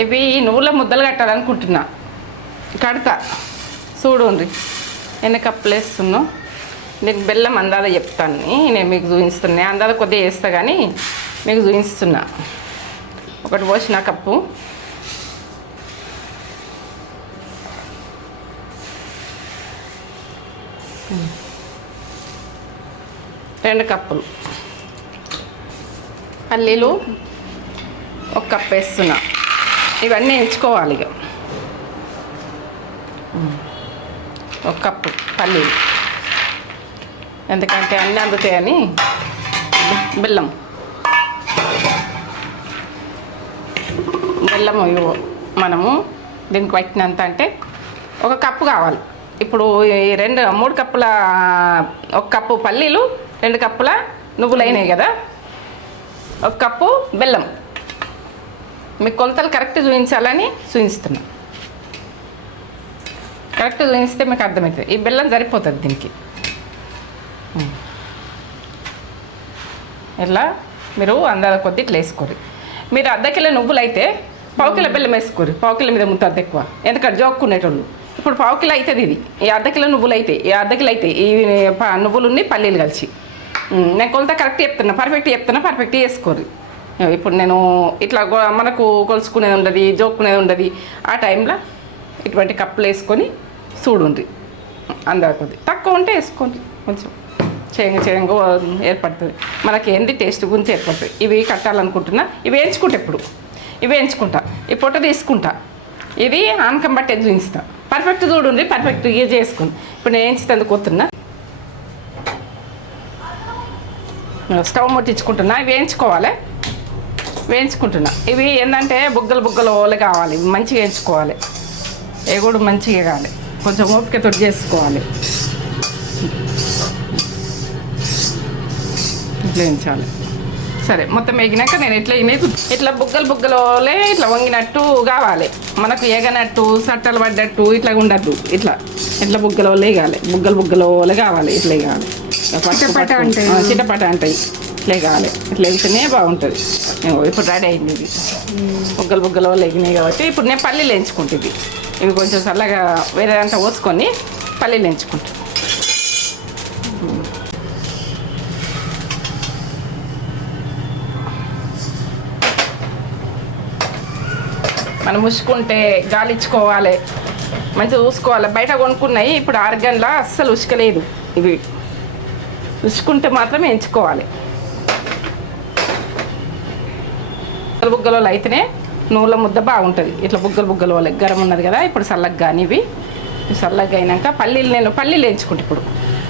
ఇవి నువ్వుల ముద్దలు కట్టాలనుకుంటున్నా. కడతా చూడండి ఎన్ని కప్పులు వేస్తున్నావు. నేను బెల్లం అందాద చెప్తాను, నేను మీకు చూపిస్తున్నా. అందాద కొద్దిగా వేస్తా కానీ మీకు చూపిస్తున్నా. ఒకటి పోసిన కప్పు, రెండు కప్పులు పల్లీలు, ఒక కప్పు వేస్తున్నా. ఇవన్నీ ఎంచుకోవాలి. ఇక ఒక కప్పు పల్లీలు, ఎందుకంటే అన్నీ అందుతాయని. బెల్లం ఇవ్వ మనము దీనికి పట్టినంత అంటే ఒక కప్పు కావాలి. ఇప్పుడు మూడు కప్పుల, ఒక కప్పు పల్లీలు, 2 కప్పుల నువ్వులు అయినాయి కదా. ఒక కప్పు బెల్లం. మీకు కొలతలు కరెక్ట్ చూపించాలని చూపిస్తున్నా. కరెక్ట్ చూపిస్తే మీకు అర్థమవుతుంది. ఈ బెల్లం సరిపోతుంది దీనికి. ఇట్లా మీరు అందాల కొద్ది ఇట్లా వేసుకోరు. మీరు ½ కిలో నువ్వులు అయితే ½ కిలో బెల్లం వేసుకోరు. ½ కిలో మీద ముద్ద ఎక్కువ, ఎందుకంటే జోక్కునేటోళ్ళు. ఇప్పుడు ½ కిలో అవుతుంది ఇది. ఈ ½ కిలో నువ్వులు అయితే, ఈ ½ కిలో అయితే ఈ నువ్వులున్ని పల్లీలు కలిసి. నేను కొలత కరెక్ట్ చెప్తున్నా, పర్ఫెక్ట్ చెప్తున్నా, పర్ఫెక్ట్ వేసుకోరు. ఇప్పుడు నేను ఇట్లా మనకు కొలుసుకునేది ఉండదు, జోక్కునేది ఉండదు. ఆ టైంలో ఇటువంటి కప్పులు వేసుకొని చూడండి. అందాక కొద్ది తక్కువ ఉంటే వేసుకోండి, కొంచెం చేయంగా ఏర్పడుతుంది. మనకి ఏంది టేస్ట్ గురించి ఏర్పడుతుంది. ఇవి కట్టాలనుకుంటున్నా. ఇవి వేయించుకుంటా. ఇవి వేయించుకుంటా. ఈ పొట్ట తీసుకుంటా. ఇది ఆనకం బట్టి చూపిస్తా. పర్ఫెక్ట్ చూడండి, పర్ఫెక్ట్ ఇవి చేసుకుని. ఇప్పుడు నేను వేయించేందుకు పోతున్నా. స్టవ్ ముట్టించుకుంటున్నా. ఇవి వేయించుకుంటున్నా. ఇవి ఏంటంటే బుగ్గలు ఓలే కావాలి, మంచిగా వేయించుకోవాలి. ఇవి కూడా మంచిగా కావాలి, కొంచెం ఓపికతో చేసుకోవాలి. ఇట్లా వేయించాలి. సరే, మొత్తం వేగినాక నేను ఇట్లా బుగ్గలు ఇట్లా వంగినట్టు కావాలి. మనకు ఏగనట్టు సట్టలు పడ్డట్టు ఇట్లా ఉండద్దు. ఇట్లా బుగ్గలు వేగాలి, బుగ్గలు కావాలి. ఇట్లా వేగాలి, చిటపట అంటాయి. ఇట్లా కావాలి. ఇట్లా వేస్తేనే బాగుంటుంది. ఇప్పుడు రెడీ అయింది. ఇది బుగ్గలు వేగినాయి కాబట్టి ఇప్పుడు నేను పల్లీలు వేయించుకుంటుంది. ఇవి కొంచెం చల్లగా వేరే అంతా పోసుకొని పల్లీలు వేయించుకుంటాను. మనం ఉసుకుంటే గాలిచ్చుకోవాలి, మంచిగా చూసుకోవాలి. బయట కొనుక్కున్నాయి ఇప్పుడు ఆర్గన్లా అస్సలు ఉసుకలేదు. ఇవి ఉసుకుంటే మాత్రమే ఎంచుకోవాలి. బుగ్గల అయితేనే నూనెల ముద్ద బాగుంటుంది. ఇట్లా బుగ్గలు వాళ్ళకి గరం ఉన్నది కదా. ఇప్పుడు చల్లగా కానీ ఇవి చల్లగా అయినాక పల్లీలు వేయించుకుంటే ఇప్పుడు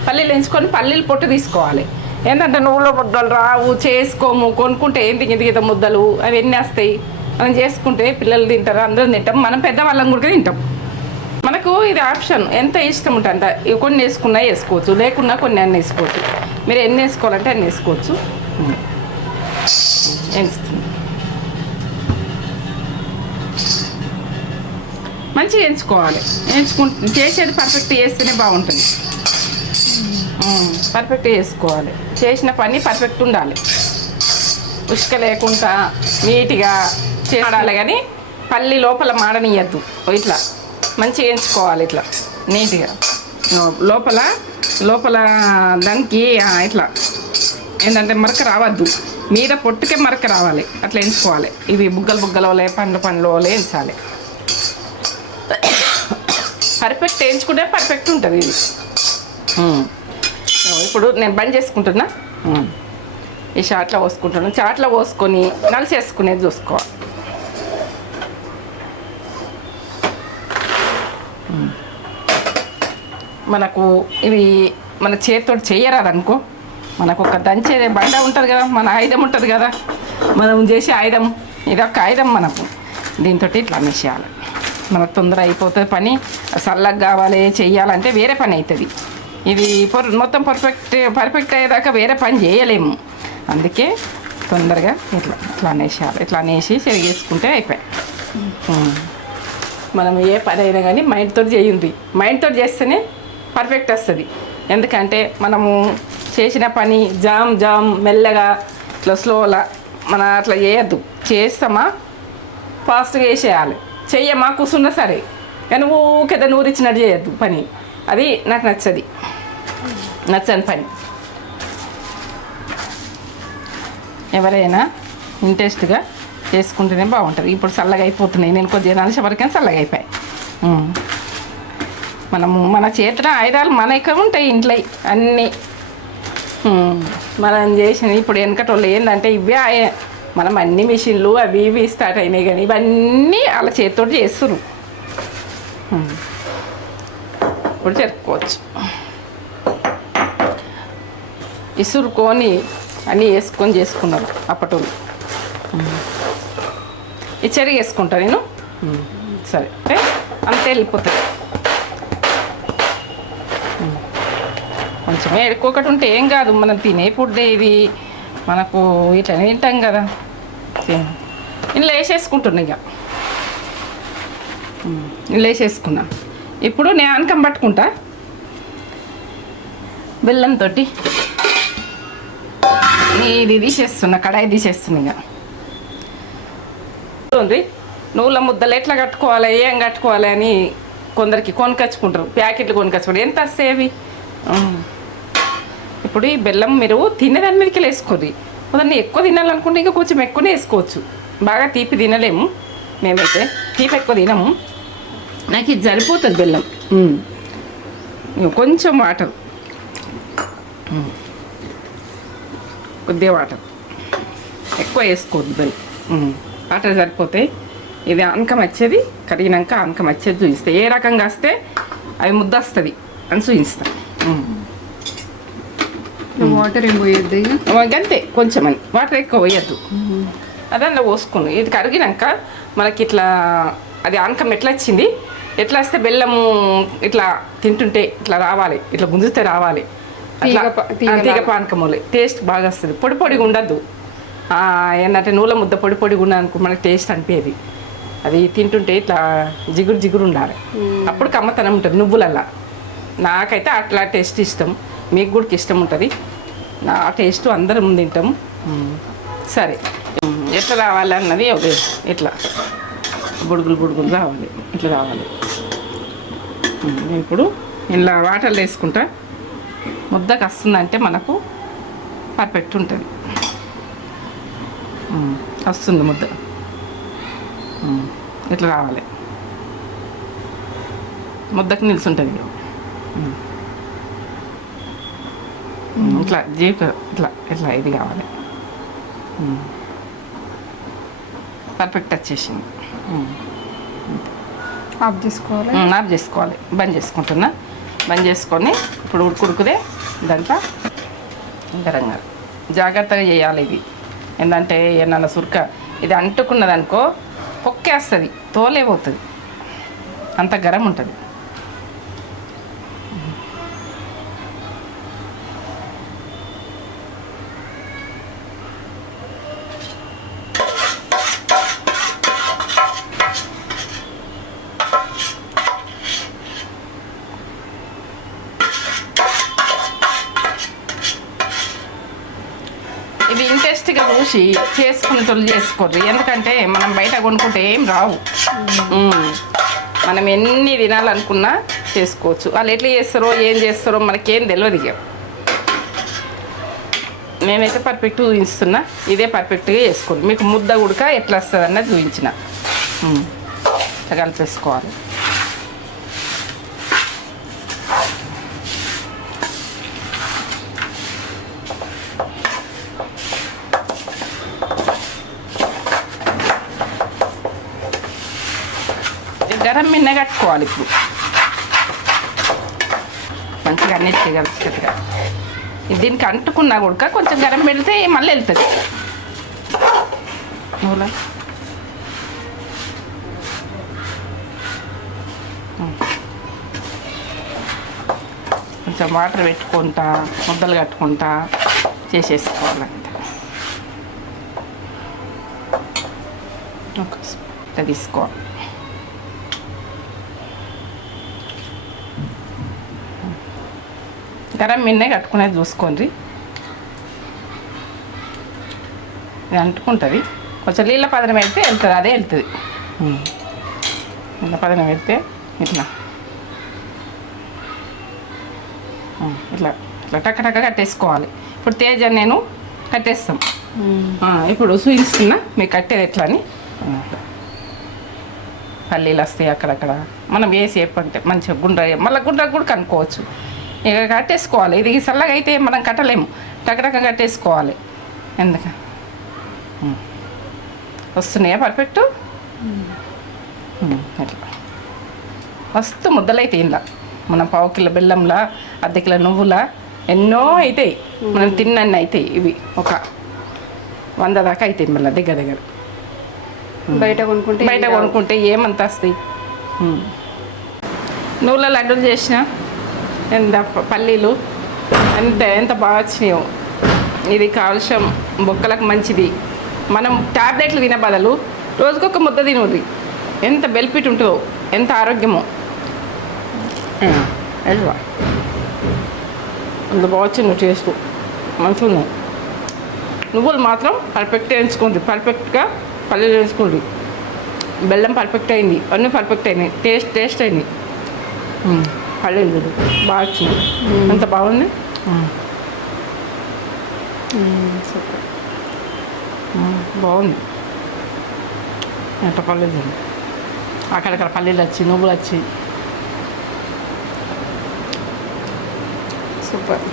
పల్లీలు వేయించుకొని పల్లీలు పొట్టు తీసుకోవాలి. ఏంటంటే నువ్వుల ముద్దలు రావు, చేసుకోము. కొనుక్కుంటే ఏంటి ముద్దలు అవి ఎన్ని వస్తాయి. మనం చేసుకుంటే పిల్లలు తింటారు, అందరం తింటాం, మనం పెద్దవాళ్ళం కూడా తింటాం. మనకు ఇది ఆప్షన్, ఎంత ఇష్టం ఉంటే అంత. కొన్ని వేసుకున్నా వేసుకోవచ్చు, లేకున్నా కొన్ని అన్నీ వేసుకోవచ్చు. మీరు ఎన్ని వేసుకోవాలంటే అన్ని వేసుకోవచ్చు. మంచిగా ఎంచుకోవాలి. చేసేది పర్ఫెక్ట్ చేస్తేనే బాగుంటుంది. పర్ఫెక్ట్ చేసుకోవాలి. చేసిన పని పర్ఫెక్ట్ ఉండాలి. ఉష్క లేకుండా నీట్గా చేయాలి. కానీ పల్లి లోపల మాడనియద్దు. ఇట్లా మంచిగా ఎంచుకోవాలి. ఇట్లా నీట్గా లోపల లోపల దానికి ఇట్లా ఏంటంటే మరక రావద్దు. మీద పొట్టుకే మరక రావాలి. అట్లా ఎంచుకోవాలి. ఇవి బుగ్గలు బుగ్గలోలే పండ్లోలే ఎంచాలి. పర్ఫెక్ట్ వేయించుకుంటే పర్ఫెక్ట్ ఉంటుంది ఇది. ఇప్పుడు నేను బంద్ చేసుకుంటున్నా. ఈ చాట్లో పోసుకుంటున్నాను. చాట్లో పోసుకొని నలిసేసుకునేది చూసుకోవాలి. మనకు ఇవి మన చేతితో చేయరాదనుకో, మనకు ఒక దంచేదే బండ ఉంటుంది కదా, మన ఆయుధం ఉంటుంది కదా, మనం చేసే ఆయుధం. ఇదొక ఆయుధం మనకు. దీంతో ఇట్లా మెషేయాలి. మనకు తొందర అయిపోతుంది పని. చల్లగా కావాలి చెయ్యాలంటే వేరే పని అవుతుంది. ఇది మొత్తం పర్ఫెక్ట్ అయ్యేదాకా వేరే పని చేయలేము. అందుకే తొందరగా ఇట్లా అనేసేయాలి. ఇట్లా అనేసి చెరిగేసుకుంటే అయిపోయాయి. మనం ఏ పని అయినా కానీ మైండ్తో చేయండి. మైండ్తో చేస్తేనే పర్ఫెక్ట్ వస్తుంది. ఎందుకంటే మనము చేసిన పని జామ్ మెల్లగా ఇట్లా స్లోలా మన అట్లా చేయొద్దు. చేస్తామా ఫాస్ట్గా వేసేయాలి. చెయ్యమా కూర్చున్నా సరే, కానీ ఊకేదా నూరిచ్చినట్టు చేయొద్దు పని. అది నాకు నచ్చని పని. ఎవరైనా ఇంట్రెస్ట్గా చేసుకుంటేనే బాగుంటుంది. ఇప్పుడు చల్లగా అయిపోతున్నాయి. నేను కొద్దిగా నలిసే వరకైనా చల్లగా అయిపోయాయి. మన చేతిలో ఆయుధాలు మన ఇక్కడ ఉంటాయి ఇంట్లో అన్నీ. మనం చేసిన ఇప్పుడు వెనకటోళ్ళు ఏంటంటే ఇవే మనం అన్ని మిషన్లు అవి ఇవి స్టార్ట్ అయినాయి, కానీ ఇవన్నీ వాళ్ళ చేతితో చేస్తున్నారు. ఇప్పుడు జరుపుకోవచ్చు. ఇసురుకొని అన్నీ వేసుకొని చేసుకున్నారు అప్పటోళ్ళు. ఈ చెరిగి వేసుకుంటా నేను. సరే అంతే వెళ్ళిపోతుంది. కొంచెం ఎడుకోకటి ఉంటే ఏం కాదు. మనం తినే ఫుడ్ ఇది మనకు ఇట్లా తింటాం కదా. ఇంట్లో వేసేసుకుంటున్నా. ఇక ఇంట్లో వేసేసుకున్నా. ఇప్పుడు నేను ఆనకం పట్టుకుంటా బెల్లంతో. ఇది తీసేస్తున్నా, కడాయి తీసేస్తున్నా. ఇక నువ్వుల ముద్దలు ఎట్లా కట్టుకోవాలి, ఏం కట్టుకోవాలి అని కొందరికి కొనుకొచ్చుకుంటారు. ప్యాకెట్లు కొనుకొచ్చుకుంటారు. ఎంత వస్తాయి? ఇప్పుడు ఈ బెల్లం మీరు తినేదాని మీదకి వేసుకోరు. ఉదాహరణ ఎక్కువ తినాలనుకుంటే ఇంకా కొంచెం ఎక్కువనే వేసుకోవచ్చు. బాగా తీపి తినలేము మేమైతే, తీపి ఎక్కువ తినము. నాకు ఇది సరిపోతుంది బెల్లం. కొంచెం వాటర్, కొద్దిగా వాటర్ ఎక్కువ వేసుకోవద్దు. బెల్లం వాటర్ సరిపోతాయి. ఇది ఆనకం వచ్చేది కరిగినాక ఆనకం వచ్చేది చూపిస్తాయి. ఏ రకంగా వస్తే అవి ముద్ద వస్తుంది అని చూపిస్తాను. వాటర్ ఏం పోయొద్దు అంతే, కొంచెం అని వాటర్ ఎక్కువ పోయద్దు. అదే అందులో పోసుకుని ఇది కరిగినాక మనకి ఇట్లా అది ఆనకం ఎట్లా వచ్చింది, ఎట్లా వస్తే బెల్లము ఇట్లా తింటుంటే ఇట్లా రావాలి, ఇట్లా గుంజితే రావాలి. అట్లా తీగ పానకములే టేస్ట్ బాగా వస్తుంది. పొడి పొడిగా ఉండద్దు. ఏంటంటే నూనె ముద్ద పొడి పొడిగా ఉన్నదనుకో మనకి టేస్ట్ అనిపించేది. అది తింటుంటే ఇట్లా జిగురు ఉండాలి. అప్పుడు కమ్మతనం ఉంటుంది నువ్వులల్లా. నాకైతే అట్లా టేస్ట్ ఇష్టం. మీకు కూడా ఇష్టం ఉంటుంది. నా టేస్ట్ అందరం తింటాము. సరే ఎట్లా రావాలి అన్నది ఇట్లా బుడుగులు రావాలి. ఇట్లా రావాలి. ఇప్పుడు ఇలా వాటర్లో వేసుకుంటా. ముద్దకు వస్తుందంటే మనకు పర్ఫెక్ట్ ఉంటుంది. వస్తుంది ముద్ద. ఇట్లా రావాలి. ముద్దకు నిలుచుంటుంది. ఇట్లా జీప్ ఇట్లా ఇది కావాలి. పర్ఫెక్ట్ వచ్చేసింది. ఆఫ్ చేసుకోవాలి. బంద్ చేసుకుంటున్నా. బంద్ చేసుకొని ఇప్పుడు ఉడుకుదే దాంట్లో గరంగా జాగ్రత్తగా చేయాలి. ఇది ఏంటంటే ఏమన్నా సుర్క ఇది అంటుకున్నదనుకో పొక్కేస్తుంది, తోలే పోతుంది. అంత గరం ఉంటుంది. చూసి చేసుకునేటోళ్ళు చేసుకోర్రి. ఎందుకంటే మనం బయట కొనుక్కుంటే ఏం రావు. మనం ఎన్ని తినాలనుకున్నా చేసుకోవచ్చు. వాళ్ళు ఎట్లా చేస్తారో ఏం చేస్తారో మనకేం తెలియదు. ఇక నేనైతే పర్ఫెక్ట్ చూపిస్తున్నా, ఇదే పర్ఫెక్ట్గా చేసుకోండి. మీకు ముద్ద ఉడక ఎట్లా వస్తుంది అన్నది చూపించిన. ఇట్లా కలిపేసుకోవాలి. గరం మిన్న కట్టుకోవాలి. ఇప్పుడు మంచిగా అన్నిటికీ కలిసేట్టుగా. దీనికి అంటుకున్నా కూడా కొంచెం గరం పెడితే మళ్ళీ వెళ్తుంది. నూనె కొంచెం వాటర్ పెట్టుకుంటా ముద్దలు కట్టుకుంటా చేసేసుకోవాలంట. ఇట్లా తీసుకోవాలి. గరం మిన్నే కట్టుకునేది చూసుకోండి. ఇది అంటుకుంటుంది. కొంచెం నీళ్ళ పదనం పెడితే వెళ్తుంది, అదే వెళ్తుంది. నీళ్ళ పదనం పెడితే ఇట్లా ఇట్లా ఇట్లా టక్క టక్క కట్టేసుకోవాలి. ఇప్పుడు తేజ నేను కట్టేస్తాం. ఇప్పుడు చూపిస్తున్నా మీకు కట్టేది ఎట్లా అని. పల్లీలు వస్తాయి అక్కడక్కడ, మనం ఏ షేప్ అంటే మంచిగా గుండ్ర, మళ్ళీ గుండ్ర కూడా కనుక్కోవచ్చు. ఇక కట్టేసుకోవాలి. ఇది చల్లగా అయితే మనం కట్టలేము, టకటక కట్టేసుకోవాలి. ఎందుక వస్తున్నాయా పర్ఫెక్ట్? అట్లా మస్తు ముద్దలైతే ఇంట్లో మనం 1/2 కిలో బెల్లంలా, 1/2 కిలో నువ్వులా ఎన్నో అవుతాయి. మనం తిన్నన్ని అవుతాయి. ఇవి ఒక 100 దాకా అవుతాయి మళ్ళీ దగ్గర. బయట కొనుక్కుంటే ఏమంత వస్తాయి. నువ్వుల లడ్డూలు చేసిన ఎంత పల్లీలు ఎంత బాగా వచ్చినాయో. ఇది కాల్షియం బొక్కలకు మంచిది. మనం ట్యాబ్లెట్లు తినే బదులు రోజుకొక ముద్ద తినూరి. ఎంత బెనిఫిట్ ఉంటుందో, ఎంత ఆరోగ్యమో. ఎల్వా అంత బాగా వచ్చింది టేస్ట్, మంచిగా ఉన్నాయి. నువ్వులు మాత్రం పర్ఫెక్ట్గా ఎంచుకోండి. పర్ఫెక్ట్గా పల్లీలు వేసుకోండి. బెల్లం పర్ఫెక్ట్ అయింది, అన్నీ పర్ఫెక్ట్ అయినాయి. టేస్ట్ అయింది. పల్లీలు బాగా వచ్చింది. ఎంత బాగుంది. సూపర్ బాగుంది. ఎంత పల్లీలు అక్కడక్కడ పల్లీలు వచ్చి నువ్వులు వచ్చి సూపర్.